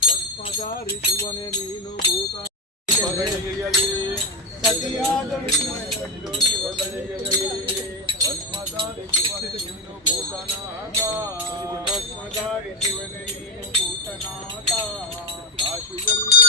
ಭಸ್ಮಧಾರಿ ಶಿವನೇ ನೀನು ಭೂತ ಸತಿಯಾದ ಭಸ್ಮಧಾರಿ ಶಿವನೇ ನೀನು ಭೂತನಾಥ ಭಸ್ಮಧಾರಿ ಶಿವನೇ ನೀನು ಭೂತನಾಥ ಕಾಶಿಯಲ್ಲಿ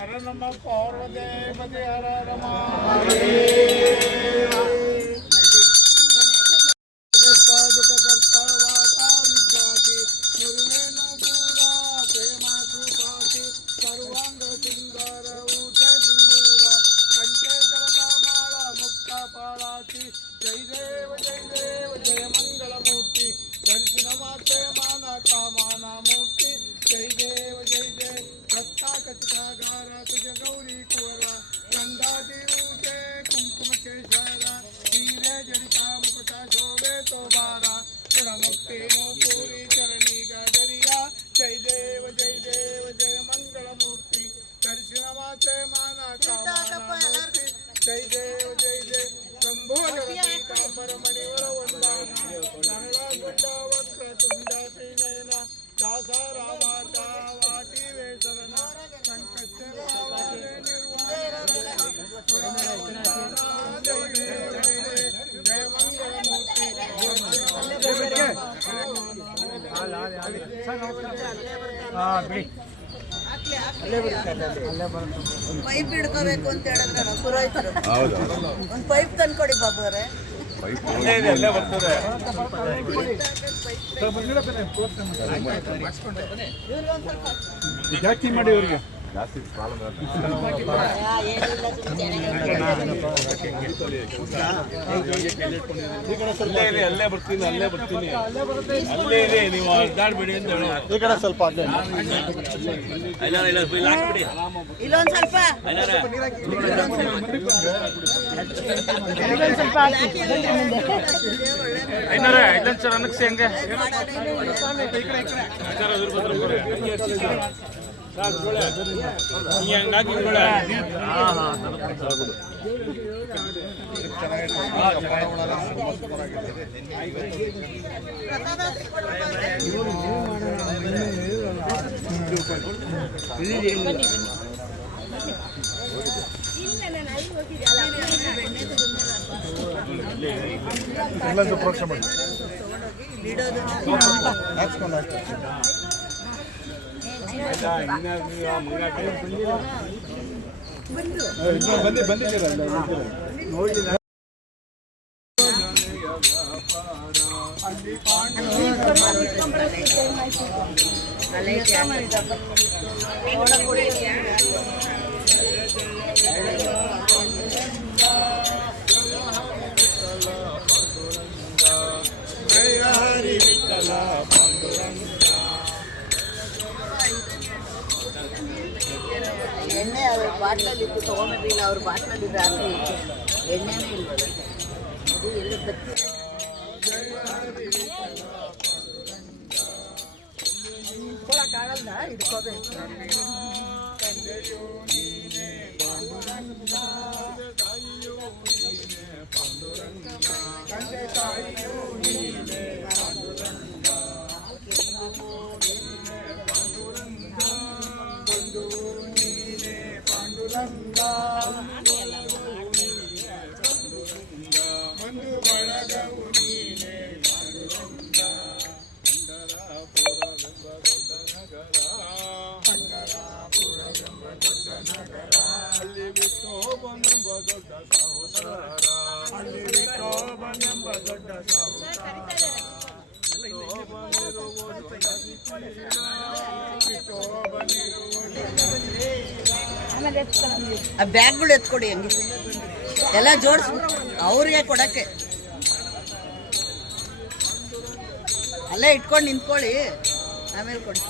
हर नम पार्वती हर रमा सर्वांग सुंदर ऊटे सिंदूर कंठे जलतामाला मुक्ता पाळाची जय देव जय मंगल मूर्ति दर्शन माते माना कामाना मूर्ति जय देव रत्ना कचकागारा तुझे गौरी कुवरा गंगादी ऊटे कुंकुम केशरा हीरे जड़िता मुकुटा शोभे तो बारा गुणमुक्ति नो पूरी चरणी गादरिया जय देव जय मंगल मूर्ति दर्शन माते माना कामाना मूर्ति जय देव शंभो जगदीतांबर मणिवर वंदना चांगला गुड्डा वक्र तुंडा श्रीनयना दासा रामाचा वाटी वेसरना संकष्ट भावाने निर्वाण जय मंगल मूर्ति ಪೈಪ್ ಹಿಡ್ಕೋಬೇಕು ಅಂತ ಹೇಳಿದ್ರಲ್ಲ ಪುರೋಹಿತರು ಒಂದು ಪೈಪ್ ತಂದ್ಕೊಡಿ ಬಾಬು ಅವರೇ ಜಾಸ್ತಿ ಮಾಡಿ ಇವರಿಗೆ ಜಾಸ್ತಿ ಪ್ರಾಬ್ಲಮ್ ಅಲ್ಲೇ ಬರ್ತೀನಿ ಅಲ್ಲೇ ಇದೆ ನೀವು ಅಡ್ಡಾಡ್ಬೇಡಿ ಅಂತ ಹೇಳಿ ಈ ಕಡೆ ಸ್ವಲ್ಪ ಇಲ್ಲೊಂದು ಸ್ವಲ್ಪ ಐದೊಂದು ಸರ್ ಅನ್ನಕ್ಸಿ ಹಂಗೆ ಪ್ರೋಕ್ಷ ಮಾಡಿ ಬಂದಿದ್ದೀರಲ್ಲ ನೋಡಿ ಎಣ್ಣೆ ಅವ್ರ ಬಾಟ್ಲಲ್ಲಿ ಇತ್ತು ತೊಗೊಂಡಿಲ್ಲ ಅವ್ರ ಬಾಟ್ಲಲ್ಲಿ ರಾತ್ರಿ ಎಣ್ಣೆನೇ ಇಲ್ವಲ್ಲ ಅದು ಎಲ್ಲಿ ಬತ್ತಿ ಕೊಡಕ್ಕಾಗಲ್ಲ ಹಿಡ್ಕೋಬೇಕು ಅಲ್ಲಿ ವಿಠೋಬನೆಂಬ ದೊಡ್ಡ ಸಾಹುಕಾರ ಅಲ್ಲಿ ವಿಠೋಬನೆಂಬ ದೊಡ್ಡ ಸಾಹುಕಾರ ಆ ಬ್ಯಾಗ್ಗಳು ಎತ್ಕೊಡಿ ಹಂಗೆ ಎಲ್ಲ ಜೋಡಿಸ್ಬಿಟ್ಟು ಅವ್ರಿಗೆ ಕೊಡಕ್ಕೆ ಅಲ್ಲೇ ಇಟ್ಕೊಂಡು ನಿಂತ್ಕೊಳ್ಳಿ ಆಮೇಲೆ ಕೊಡಿ.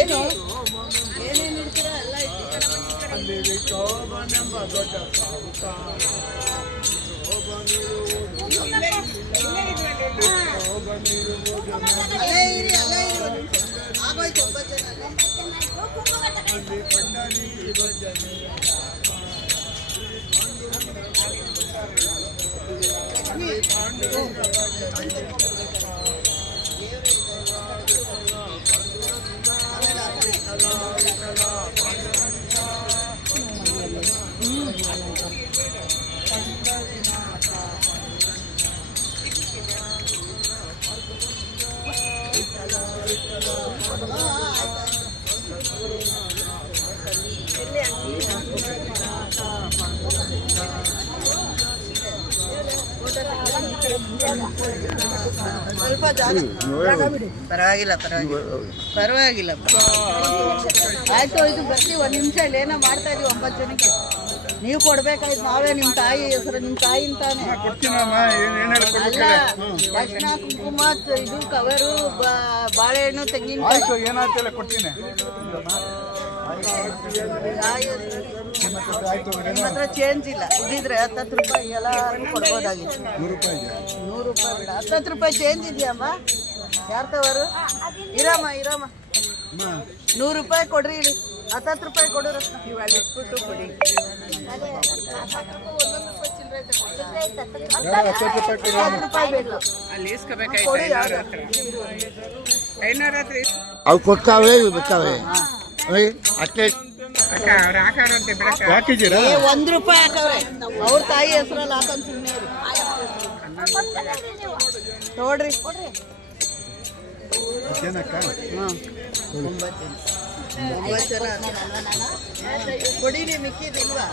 ಏನು ಏನೇನು ಇಡ್ತೀರಾ ಎಲ್ಲ ಅಲ್ಲಿ ವಿಠೋಬನೆಂಬ ದೊಡ್ಡ ಸಾಹುಕಾರ ಆಗೋಯ್ತು 9 ಜನ ಅಲ್ಲಿ ಪಂಡರಿ ಭಜನೆ ಸ್ವಲ್ಪ ಪರವಾಗಿಲ್ಲ ಪರವಾಗಿಲ್ಲ ಆಯ್ತು. ಇದು ಬರ್ತೀವಿ 1 ನಿಮಿಷ ಇಲ್ಲಿ ಏನೋ ಮಾಡ್ತಾ ಇದೀವಿ 9 ಜನಕ್ಕೆ. ನೀವು ಕೊಡ್ಬೇಕಾಯ್ತು. ನಾವೇ ನಿಮ್ಮ ತಾಯಿ ಹೆಸರು ನಿಮ್ಮ ತಾಯಿ ಅಂತಾನೆ ಅಲ್ಲ. ಅರ್ಶಿನ ಕುಂಕುಮ ಇದು ಕವರು ಬಾಳೆಹಣ್ಣು ತೆಂಗಿನಕಾಯಿ ಏನಾಯ್ತಲ್ಲ ಕೊಡ್ತೀನಿ. ನಿಮ್ಮ ಹತ್ರ ಚೇಂಜ್ ಇಲ್ಲ. ಇದ್ದಿದ್ರೆ 10 ರೂಪಾಯಿ ಎಲ್ಲರೂ ಕೊಡ್ಬೋದಾಗಿತ್ತು. 100 ರೂಪಾಯಿ ಬಿಡ. 10 ರೂಪಾಯಿ ಚೇಂಜ್ ಇದೆಯಮ್ಮ? ಯಾರ ತವರು? ಇರಮ್ಮ 100 ರೂಪಾಯಿ ಕೊಡ್ರಿ. ಇಲ್ಲಿ 10 ರೂಪಾಯಿ ಕೊಡೋರು ನೀವು ಅಲ್ಲಿ ಇಟ್ಬಿಟ್ಟು ಕೊಡಿ. 10 ರೂಪಾಯಿ ಬೇಕು. ಕೊಡಿ ಅವು ಕೊಡ್ತಾವೆ ಬೇಕಾವೆ ಅಷ್ಟೇ. 1 ರೂಪಾಯಿ ಹಾಕವ್ರೆ. ಅವ್ರ ತಾಯಿ ಹೆಸರಲ್ಲಿ ಹಾಕೊಂಡ್ ಸುಮ್ಮನೆ ನೋಡ್ರಿ. ಕೊಡಿರಿ ಮಿಕ್ಕಿದಿಲ್ವಾ?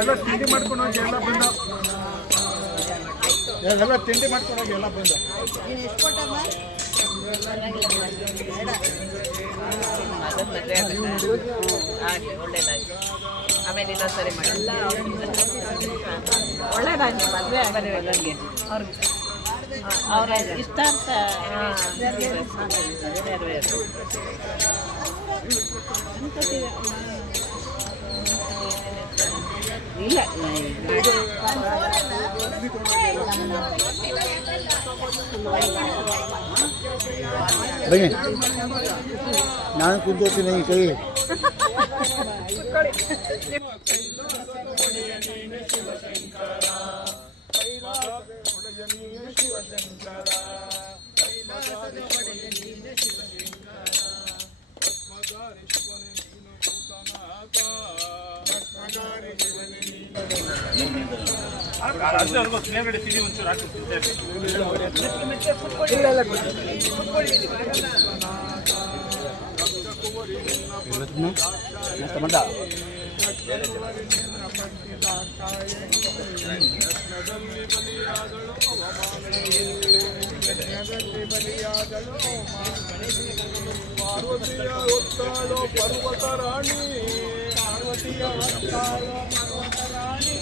ಎಲ್ಲ ತಿಂಡಿ ಮಾಡ್ಕೊಂಡು ಹೋಗಿ ಎಲ್ಲ ಬಂದು ಎಲ್ಲ ತಿಂಡಿ ಮಾಡ್ಕೊಂಡು ಹೋಗಿ ಎಲ್ಲ ಬಂದು ನೀನು ಎಷ್ಟು ಕೊಟ್ಟಮ್ಮ? ಆಮೇಲೆ ಇನ್ನೊಂದ್ಸರಿ ಮಾಡಿ ಒಳ್ಳೇದಾಗಿ ಮದುವೆ ಆಗಲಿ ನನಗೆ ಅವ್ರ ಇಷ್ಟ ಅಂತ ಇಲ್ಲ ಬನ್ನಿ ನಾನು ಕುಂದೋತೀನಿ ಈ ಕೈ. ಮೇಲ್ಗಡೆ ತಿಳಿ ಒಂಚೂರು ಹಾಕಿರ್ತಿದ್ದೆ. ಪಾರ್ವತಿಯ ಒತ್ತಾಳು ಪರ್ವತ ರಾಣಿ, ಪಾರ್ವತಿಯ ಒತ್ತಾಳು ಪರ್ವತ ರಾಣಿ.